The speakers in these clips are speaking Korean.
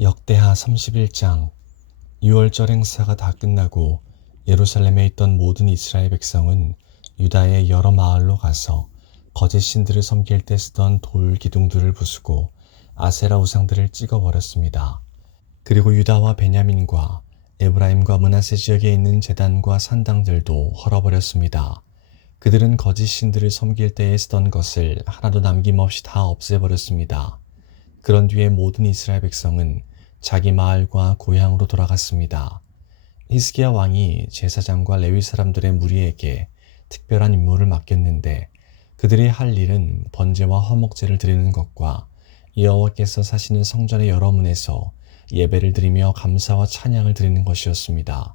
역대하 31장. 6월절 행사가 다 끝나고 예루살렘에 있던 모든 이스라엘 백성은 유다의 여러 마을로 가서 거짓 신들을 섬길 때 쓰던 돌 기둥들을 부수고 아세라 우상들을 찍어버렸습니다. 그리고 유다와 베냐민과 에브라임과 므낫세 지역에 있는 제단과 산당들도 헐어버렸습니다. 그들은 거짓 신들을 섬길 때에 쓰던 것을 하나도 남김없이 다 없애버렸습니다. 그런 뒤에 모든 이스라엘 백성은 자기 마을과 고향으로 돌아갔습니다. 히스기야 왕이 제사장과 레위 사람들의 무리에게 특별한 임무를 맡겼는데 그들이 할 일은 번제와 화목제를 드리는 것과 여호와께서 사시는 성전의 여러 문에서 예배를 드리며 감사와 찬양을 드리는 것이었습니다.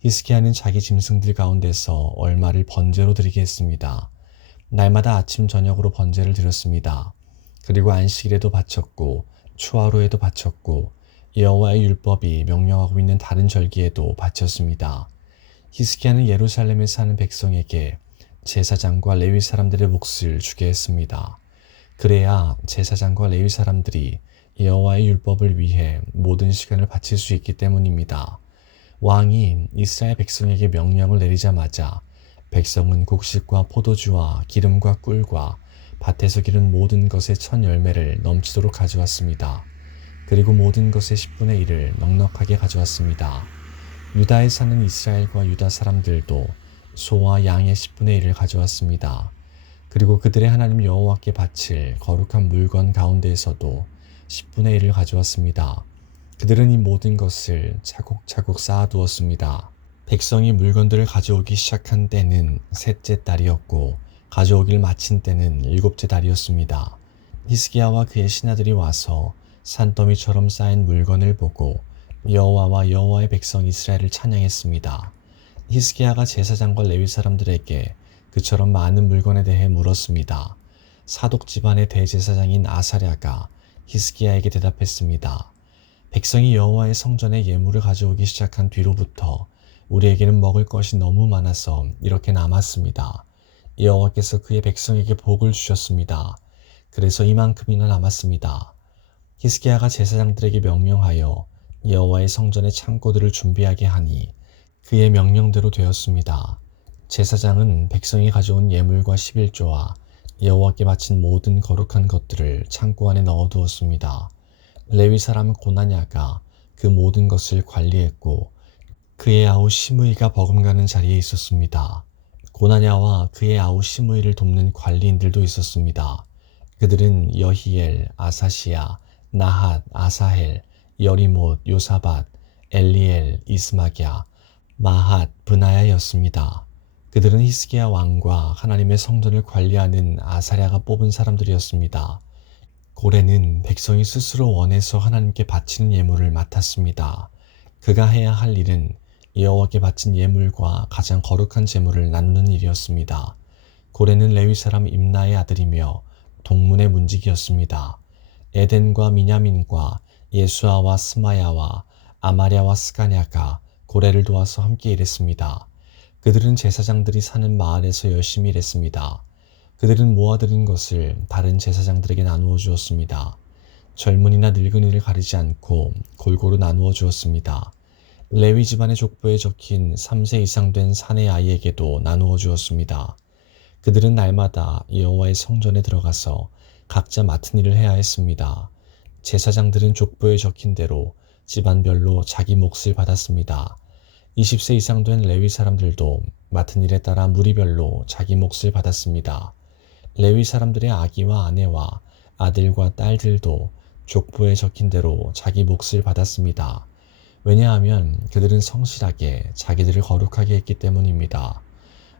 히스기야는 자기 짐승들 가운데서 얼마를 번제로 드리게 했습니다. 날마다 아침 저녁으로 번제를 드렸습니다. 그리고 안식일에도 바쳤고 추화로에도 바쳤고 여호와의 율법이 명령하고 있는 다른 절기에도 바쳤습니다. 히스기야는 예루살렘에 사는 백성에게 제사장과 레위 사람들의 몫을 주게 했습니다. 그래야 제사장과 레위 사람들이 여호와의 율법을 위해 모든 시간을 바칠 수 있기 때문입니다. 왕이 이스라엘 백성에게 명령을 내리자마자 백성은 곡식과 포도주와 기름과 꿀과 밭에서 기른 모든 것의 첫 열매를 넘치도록 가져왔습니다. 그리고 모든 것의 10분의 1을 넉넉하게 가져왔습니다. 유다에 사는 이스라엘과 유다 사람들도 소와 양의 10분의 1을 가져왔습니다. 그리고 그들의 하나님 여호와께 바칠 거룩한 물건 가운데에서도 10분의 1을 가져왔습니다. 그들은 이 모든 것을 차곡차곡 쌓아두었습니다. 백성이 물건들을 가져오기 시작한 때는 셋째 달이었고 가져오길 마친 때는 일곱째 달이었습니다. 히스기야와 그의 신하들이 와서 산더미처럼 쌓인 물건을 보고 여호와와 여호와의 백성 이스라엘을 찬양했습니다. 히스기야가 제사장과 레위 사람들에게 그처럼 많은 물건에 대해 물었습니다. 사독 집안의 대제사장인 아사랴가 히스기야에게 대답했습니다. 백성이 여호와의 성전에 예물을 가져오기 시작한 뒤로부터 우리에게는 먹을 것이 너무 많아서 이렇게 남았습니다. 여호와께서 그의 백성에게 복을 주셨습니다. 그래서 이만큼이나 남았습니다. 히스기야가 제사장들에게 명령하여 여호와의 성전의 창고들을 준비하게 하니 그의 명령대로 되었습니다. 제사장은 백성이 가져온 예물과 11조와 여호와께 바친 모든 거룩한 것들을 창고 안에 넣어두었습니다. 레위 사람 고나냐가 그 모든 것을 관리했고 그의 아우 시므이가 버금가는 자리에 있었습니다. 고나냐와 그의 아우 시므이를 돕는 관리인들도 있었습니다. 그들은 여히엘, 아사시야, 나핫, 아사헬, 여리못, 요사밧, 엘리엘, 이스마기야, 마핫, 브나야였습니다. 그들은 히스기야 왕과 하나님의 성전을 관리하는 아사랴가 뽑은 사람들이었습니다. 고레는 백성이 스스로 원해서 하나님께 바치는 예물을 맡았습니다. 그가 해야 할 일은 여호와께 바친 예물과 가장 거룩한 제물을 나누는 일이었습니다. 고레는 레위 사람 임나의 아들이며 동문의 문지기였습니다. 에덴과 미냐민과 예수아와 스마야와 아마랴와 스가냐가 고레를 도와서 함께 일했습니다. 그들은 제사장들이 사는 마을에서 열심히 일했습니다. 그들은 모아들인 것을 다른 제사장들에게 나누어 주었습니다. 젊은이나 늙은이를 가리지 않고 골고루 나누어 주었습니다. 레위 집안의 족보에 적힌 3세 이상 된 사내 아이에게도 나누어 주었습니다. 그들은 날마다 여호와의 성전에 들어가서 각자 맡은 일을 해야 했습니다. 제사장들은 족보에 적힌 대로 집안별로 자기 몫을 받았습니다. 20세 이상 된 레위 사람들도 맡은 일에 따라 무리별로 자기 몫을 받았습니다. 레위 사람들의 아기와 아내와 아들과 딸들도 족보에 적힌 대로 자기 몫을 받았습니다. 왜냐하면 그들은 성실하게 자기들을 거룩하게 했기 때문입니다.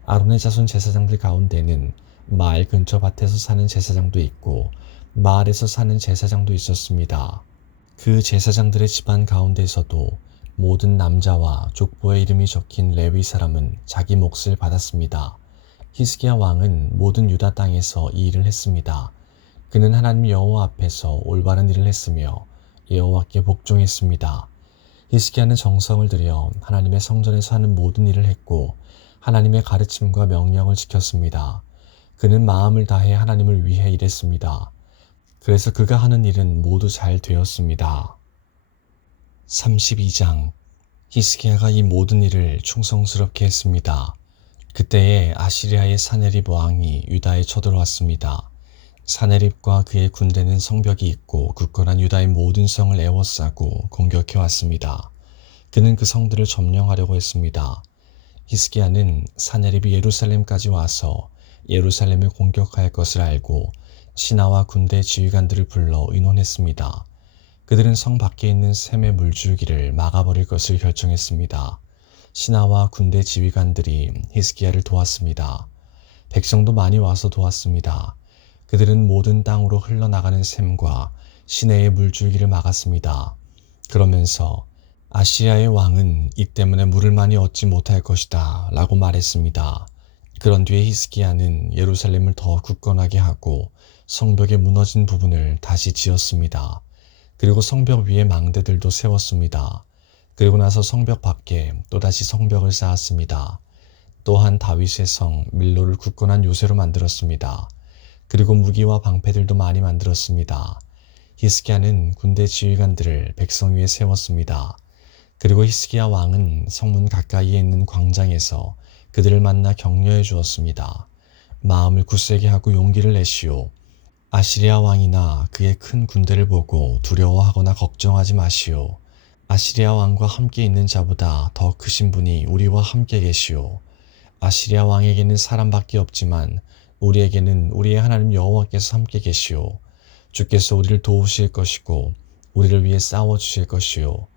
아론의 자손 제사장들 가운데는 마을 근처 밭에서 사는 제사장도 있고 마을에서 사는 제사장도 있었습니다. 그 제사장들의 집안 가운데서도 모든 남자와 족보의 이름이 적힌 레위 사람은 자기 몫을 받았습니다. 히스기야 왕은 모든 유다 땅에서 이 일을 했습니다. 그는 하나님 여호와 앞에서 올바른 일을 했으며 여호와께 복종했습니다. 히스기야는 정성을 들여 하나님의 성전에서 하는 모든 일을 했고 하나님의 가르침과 명령을 지켰습니다. 그는 마음을 다해 하나님을 위해 일했습니다. 그래서 그가 하는 일은 모두 잘 되었습니다. 32장. 히스기야가 이 모든 일을 충성스럽게 했습니다. 그때에 아시리아의 사네립 왕이 유다에 쳐들어왔습니다. 사네립과 그의 군대는 성벽이 있고 굳건한 유다의 모든 성을 에워싸고 공격해 왔습니다. 그는 그 성들을 점령하려고 했습니다. 히스기야는 사네립이 예루살렘까지 와서 예루살렘을 공격할 것을 알고 신하와 군대 지휘관들을 불러 의논했습니다. 그들은 성 밖에 있는 샘의 물줄기를 막아버릴 것을 결정했습니다. 신하와 군대 지휘관들이 히스기야를 도왔습니다. 백성도 많이 와서 도왔습니다. 그들은 모든 땅으로 흘러나가는 샘과 시내의 물줄기를 막았습니다. 그러면서 아시리아의 왕은 이 때문에 물을 많이 얻지 못할 것이다 라고 말했습니다. 그런 뒤에 히스기야는 예루살렘을 더 굳건하게 하고 성벽의 무너진 부분을 다시 지었습니다. 그리고 성벽 위에 망대들도 세웠습니다. 그리고 나서 성벽 밖에 또다시 성벽을 쌓았습니다. 또한 다윗의 성 밀로를 굳건한 요새로 만들었습니다. 그리고 무기와 방패들도 많이 만들었습니다. 히스기야는 군대 지휘관들을 백성 위에 세웠습니다. 그리고 히스기야 왕은 성문 가까이에 있는 광장에서 그들을 만나 격려해 주었습니다. 마음을 굳세게 하고 용기를 내시오. 아시리아 왕이나 그의 큰 군대를 보고 두려워하거나 걱정하지 마시오. 아시리아 왕과 함께 있는 자보다 더 크신 분이 우리와 함께 계시오. 아시리아 왕에게는 사람밖에 없지만 우리에게는 우리의 하나님 여호와께서 함께 계시오. 주께서 우리를 도우실 것이고 우리를 위해 싸워주실 것이오.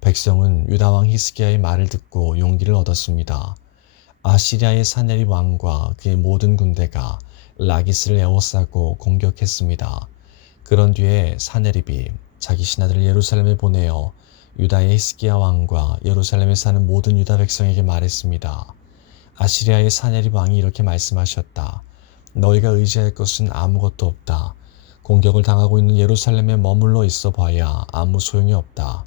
백성은 유다 왕 히스기야의 말을 듣고 용기를 얻었습니다. 아시리아의 사네립 왕과 그의 모든 군대가 라기스를 에워싸고 공격했습니다. 그런 뒤에 사네립이 자기 신하들을 예루살렘에 보내어 유다의 히스기야 왕과 예루살렘에 사는 모든 유다 백성에게 말했습니다. 아시리아의 사네립 왕이 이렇게 말씀하셨다. 너희가 의지할 것은 아무것도 없다. 공격을 당하고 있는 예루살렘에 머물러 있어 봐야 아무 소용이 없다.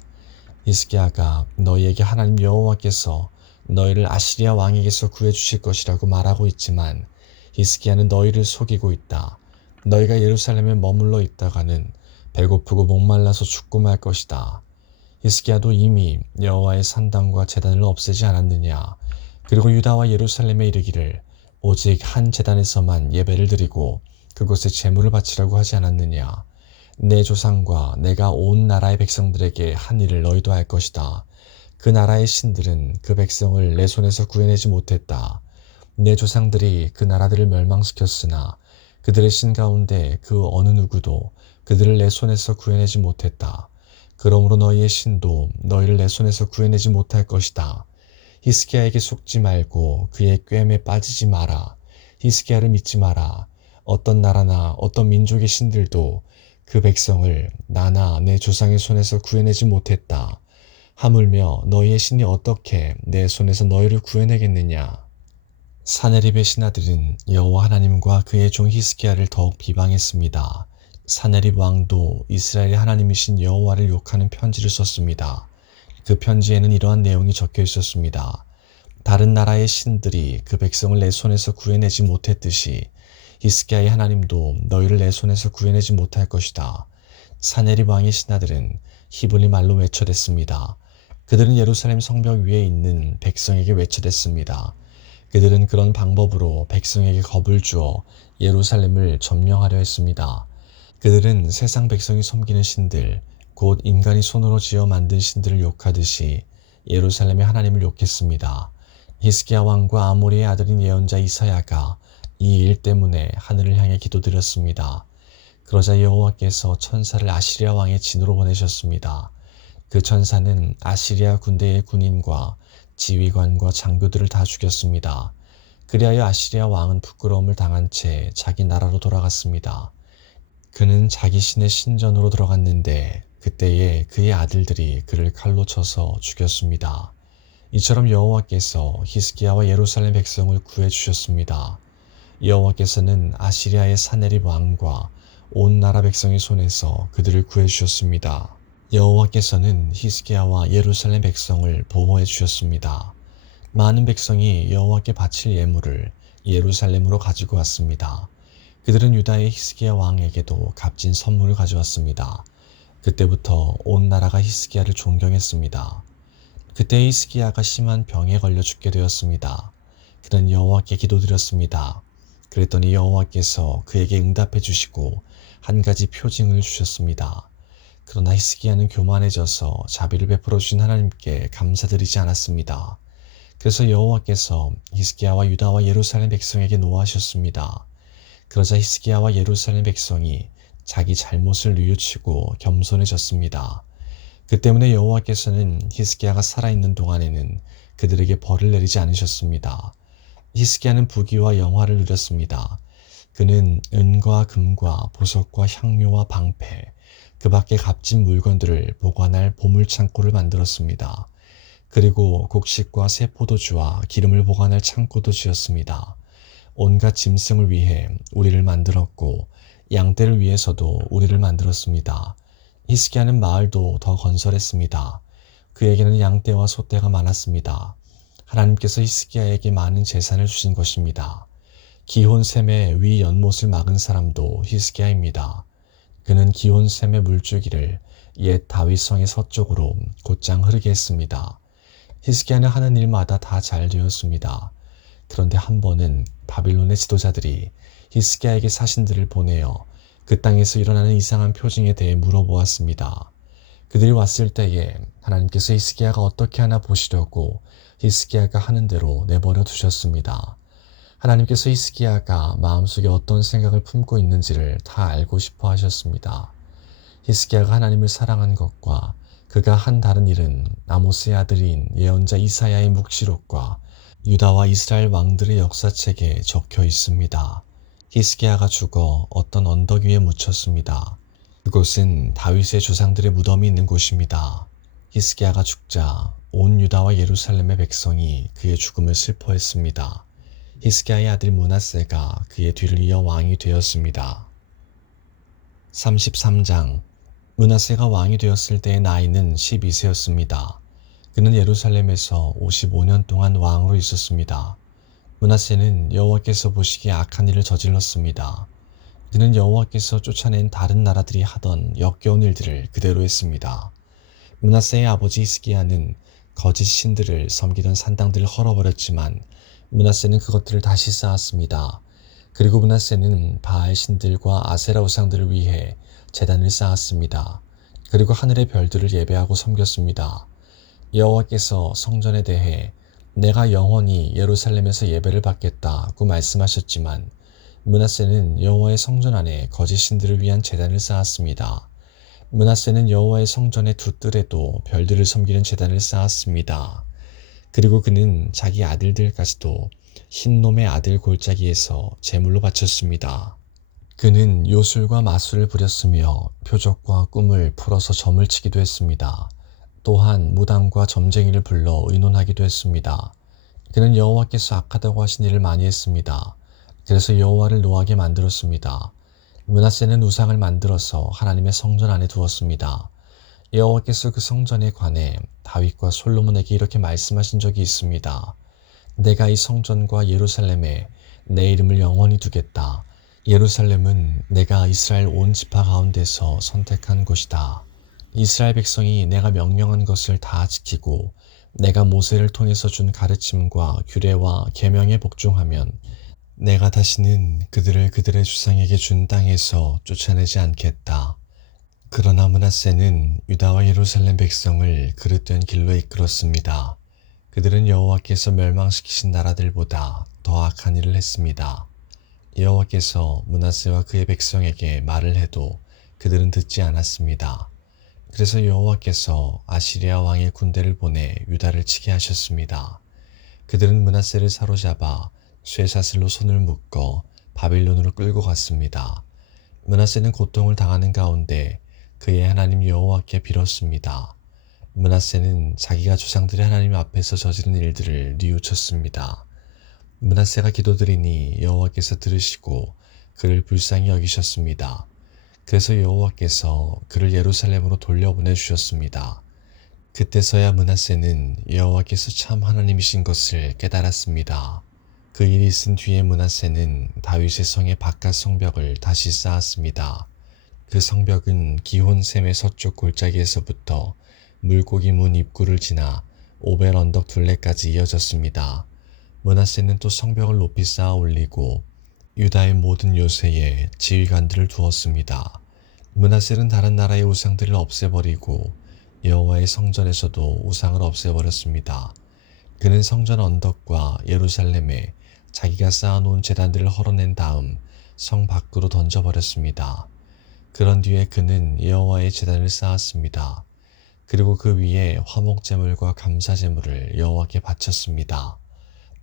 히스기야가 너희에게 하나님 여호와께서 너희를 아시리아 왕에게서 구해주실 것이라고 말하고 있지만 히스기야는 너희를 속이고 있다. 너희가 예루살렘에 머물러 있다가는 배고프고 목말라서 죽고 말 것이다. 히스기야도 이미 여호와의 산당과 제단을 없애지 않았느냐. 그리고 유다와 예루살렘에 이르기를 오직 한 제단에서만 예배를 드리고 그곳에 제물을 바치라고 하지 않았느냐. 내 조상과 내가 온 나라의 백성들에게 한 일을 너희도 할 것이다. 그 나라의 신들은 그 백성을 내 손에서 구해내지 못했다. 내 조상들이 그 나라들을 멸망시켰으나 그들의 신 가운데 그 어느 누구도 그들을 내 손에서 구해내지 못했다. 그러므로 너희의 신도 너희를 내 손에서 구해내지 못할 것이다. 히스기야에게 속지 말고 그의 꿰매 빠지지 마라. 히스기야를 믿지 마라. 어떤 나라나 어떤 민족의 신들도 그 백성을 나나 내 조상의 손에서 구해내지 못했다. 하물며 너희의 신이 어떻게 내 손에서 너희를 구해내겠느냐. 사네립의 신하들은 여호와 하나님과 그의 종 히스기야를 더욱 비방했습니다. 사네립 왕도 이스라엘의 하나님이신 여호와를 욕하는 편지를 썼습니다. 그 편지에는 이러한 내용이 적혀 있었습니다. 다른 나라의 신들이 그 백성을 내 손에서 구해내지 못했듯이 히스기야의 하나님도 너희를 내 손에서 구해내지 못할 것이다. 사네립 왕의 신하들은 히브리 말로 외쳐댔습니다. 그들은 예루살렘 성벽 위에 있는 백성에게 외쳐댔습니다. 그들은 그런 방법으로 백성에게 겁을 주어 예루살렘을 점령하려 했습니다. 그들은 세상 백성이 섬기는 신들, 곧 인간이 손으로 지어 만든 신들을 욕하듯이 예루살렘의 하나님을 욕했습니다. 히스기야 왕과 아모리의 아들인 예언자 이사야가 이 일 때문에 하늘을 향해 기도드렸습니다. 그러자 여호와께서 천사를 아시리아 왕의 진으로 보내셨습니다. 그 천사는 아시리아 군대의 군인과 지휘관과 장교들을 다 죽였습니다. 그리하여 아시리아 왕은 부끄러움을 당한 채 자기 나라로 돌아갔습니다. 그는 자기 신의 신전으로 들어갔는데 그때에 그의 아들들이 그를 칼로 쳐서 죽였습니다. 이처럼 여호와께서 히스기야와 예루살렘 백성을 구해 주셨습니다. 여호와께서는 아시리아의 사네립 왕과 온 나라 백성의 손에서 그들을 구해 주셨습니다. 여호와께서는 히스기야와 예루살렘 백성을 보호해 주셨습니다. 많은 백성이 여호와께 바칠 예물을 예루살렘으로 가지고 왔습니다. 그들은 유다의 히스기야 왕에게도 값진 선물을 가져왔습니다. 그때부터 온 나라가 히스기야를 존경했습니다. 그때 히스기야가 심한 병에 걸려 죽게 되었습니다. 그는 여호와께 기도드렸습니다. 그랬더니 여호와께서 그에게 응답해 주시고 한 가지 표징을 주셨습니다. 그러나 히스기야는 교만해져서 자비를 베풀어 주신 하나님께 감사드리지 않았습니다. 그래서 여호와께서 히스기야와 유다와 예루살렘 백성에게 노하셨습니다. 그러자 히스기야와 예루살렘 백성이 자기 잘못을 뉘우치고 겸손해졌습니다. 그 때문에 여호와께서는 히스기야가 살아있는 동안에는 그들에게 벌을 내리지 않으셨습니다. 히스기야는 부귀와 영화를 누렸습니다. 그는 은과 금과 보석과 향료와 방패, 그 밖에 값진 물건들을 보관할 보물창고를 만들었습니다. 그리고 곡식과 새 포도주와 기름을 보관할 창고도 지었습니다. 온갖 짐승을 위해 우리를 만들었고 양떼를 위해서도 우리를 만들었습니다. 히스기야는 마을도 더 건설했습니다. 그에게는 양떼와 소떼가 많았습니다. 하나님께서 히스기야에게 많은 재산을 주신 것입니다. 기혼샘의 위 연못을 막은 사람도 히스기야입니다. 그는 기혼샘의 물줄기를 옛 다윗성의 서쪽으로 곧장 흐르게 했습니다. 히스기야는 하는 일마다 다 잘 되었습니다. 그런데 한 번은 바빌론의 지도자들이 히스기야에게 사신들을 보내어 그 땅에서 일어나는 이상한 표징에 대해 물어보았습니다. 그들이 왔을 때에 하나님께서 히스기야가 어떻게 하나 보시려고 히스기야가 하는 대로 내버려 두셨습니다. 하나님께서 히스기야가 마음속에 어떤 생각을 품고 있는지를 다 알고 싶어 하셨습니다. 히스기야가 하나님을 사랑한 것과 그가 한 다른 일은 아모스의 아들인 예언자 이사야의 묵시록과 유다와 이스라엘 왕들의 역사책에 적혀 있습니다. 히스기야가 죽어 어떤 언덕 위에 묻혔습니다. 그곳은 다윗의 조상들의 무덤이 있는 곳입니다. 히스기야가 죽자 온 유다와 예루살렘의 백성이 그의 죽음을 슬퍼했습니다. 히스기야의 아들 므낫세가 그의 뒤를 이어 왕이 되었습니다. 33장. 므낫세가 왕이 되었을 때의 나이는 12세였습니다. 그는 예루살렘에서 55년 동안 왕으로 있었습니다. 므낫세는 여호와께서 보시기에 악한 일을 저질렀습니다. 그는 여호와께서 쫓아낸 다른 나라들이 하던 역겨운 일들을 그대로 했습니다. 므낫세의 아버지 히스기야는 거짓 신들을 섬기던 산당들을 헐어버렸지만 므낫세는 그것들을 다시 쌓았습니다. 그리고 므낫세는 바알 신들과 아세라 우상들을 위해 제단을 쌓았습니다. 그리고 하늘의 별들을 예배하고 섬겼습니다. 여호와께서 성전에 대해 내가 영원히 예루살렘에서 예배를 받겠다고 말씀하셨지만 므낫세는 여호와의 성전 안에 거짓 신들을 위한 제단을 쌓았습니다. 므낫세는 여호와의 성전의 두 뜰에도 별들을 섬기는 제단을 쌓았습니다. 그리고 그는 자기 아들들까지도 흰놈의 아들 골짜기에서 제물로 바쳤습니다. 그는 요술과 마술을 부렸으며 표적과 꿈을 풀어서 점을 치기도 했습니다. 또한 무당과 점쟁이를 불러 의논하기도 했습니다. 그는 여호와께서 악하다고 하신 일을 많이 했습니다. 그래서 여호와를 노하게 만들었습니다. 므낫세는 우상을 만들어서 하나님의 성전 안에 두었습니다. 여호와께서 그 성전에 관해 다윗과 솔로몬에게 이렇게 말씀하신 적이 있습니다. 내가 이 성전과 예루살렘에 내 이름을 영원히 두겠다. 예루살렘은 내가 이스라엘 온 지파 가운데서 선택한 곳이다. 이스라엘 백성이 내가 명령한 것을 다 지키고 내가 모세를 통해서 준 가르침과 규례와 계명에 복종하면 내가 다시는 그들을 그들의 주상에게 준 땅에서 쫓아내지 않겠다. 그러나 므낫세는 유다와 예루살렘 백성을 그릇된 길로 이끌었습니다. 그들은 여호와께서 멸망시키신 나라들보다 더 악한 일을 했습니다. 여호와께서 므낫세와 그의 백성에게 말을 해도 그들은 듣지 않았습니다. 그래서 여호와께서 아시리아 왕의 군대를 보내 유다를 치게 하셨습니다. 그들은 므낫세를 사로잡아 쇠사슬로 손을 묶어 바빌론으로 끌고 갔습니다. 므낫세는 고통을 당하는 가운데 그의 하나님 여호와께 빌었습니다. 므낫세는 자기가 조상들의 하나님 앞에서 저지른 일들을 뉘우쳤습니다. 므낫세가 기도드리니 여호와께서 들으시고 그를 불쌍히 여기셨습니다. 그래서 여호와께서 그를 예루살렘으로 돌려보내 주셨습니다. 그때서야 므낫세는 여호와께서 참 하나님이신 것을 깨달았습니다. 그 일이 있은 뒤에 므낫세는 다윗의 성의 바깥 성벽을 다시 쌓았습니다. 그 성벽은 기혼샘의 서쪽 골짜기에서부터 물고기 문 입구를 지나 오벨 언덕 둘레까지 이어졌습니다. 므낫세는 또 성벽을 높이 쌓아 올리고 유다의 모든 요새에 지휘관들을 두었습니다. 므낫세는 다른 나라의 우상들을 없애버리고 여호와의 성전에서도 우상을 없애버렸습니다. 그는 성전 언덕과 예루살렘에 자기가 쌓아놓은 제단들을 헐어낸 다음 성 밖으로 던져버렸습니다. 그런 뒤에 그는 여호와의 제단을 쌓았습니다. 그리고 그 위에 화목제물과 감사제물을 여호와께 바쳤습니다.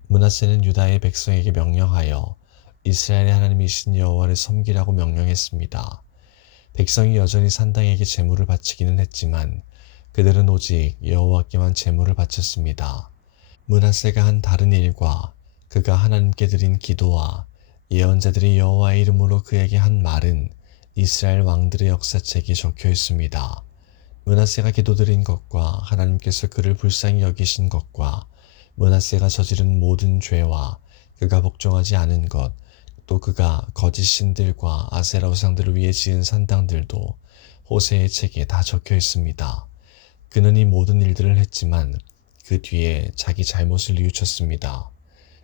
므낫세는 유다의 백성에게 명령하여 이스라엘의 하나님이신 여호와를 섬기라고 명령했습니다. 백성이 여전히 산당에게 제물을 바치기는 했지만 그들은 오직 여호와께만 제물을 바쳤습니다. 므낫세가 한 다른 일과 그가 하나님께 드린 기도와 예언자들이 여호와의 이름으로 그에게 한 말은 이스라엘 왕들의 역사책에 적혀 있습니다. 므낫세가 기도드린 것과 하나님께서 그를 불쌍히 여기신 것과 므낫세가 저지른 모든 죄와 그가 복종하지 않은 것, 또 그가 거짓 신들과 아세라 우상들을 위해 지은 산당들도 호세의 책에 다 적혀 있습니다. 그는 이 모든 일들을 했지만 그 뒤에 자기 잘못을 뉘우쳤습니다.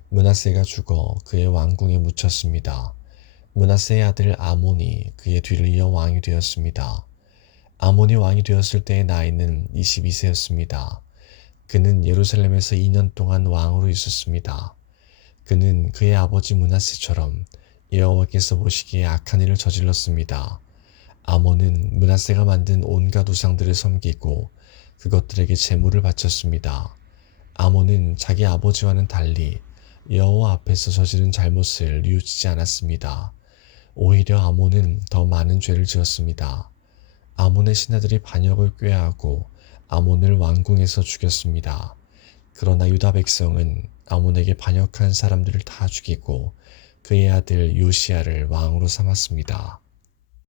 므낫세가 죽어 그의 왕궁에 묻혔습니다. 므낫세의 아들 아몬이 그의 뒤를 이어 왕이 되었습니다. 아몬이 왕이 되었을 때의 나이는 22세였습니다. 그는 예루살렘에서 2년 동안 왕으로 있었습니다. 그는 그의 아버지 므낫세처럼 여호와께서 보시기에 악한 일을 저질렀습니다. 아몬은 므낫세가 만든 온갖 우상들을 섬기고 그것들에게 제물을 바쳤습니다. 아몬은 자기 아버지와는 달리 여호와 앞에서 저지른 잘못을 뉘우치지 않았습니다. 오히려 아몬은 더 많은 죄를 지었습니다. 아몬의 신하들이 반역을 꾀하고 아몬을 왕궁에서 죽였습니다. 그러나 유다 백성은 아몬에게 반역한 사람들을 다 죽이고 그의 아들 요시야를 왕으로 삼았습니다.